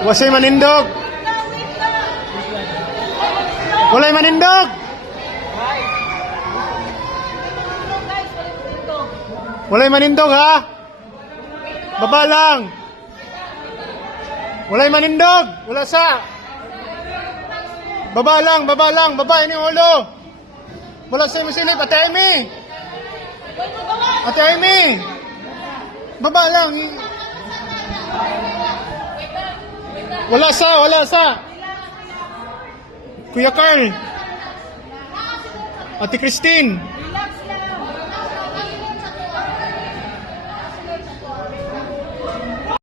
Wasay manindog. Walay manindog. Walay manindog ha. Baba lang. Walay manindog. Wala sa. Baba lang, baba lang. Baba ini ulo. Wala sa masilip. Ate Amy. Ate Amy. Baba lang. Wala sa, wala sa. Kuya Carl. Ate Christine.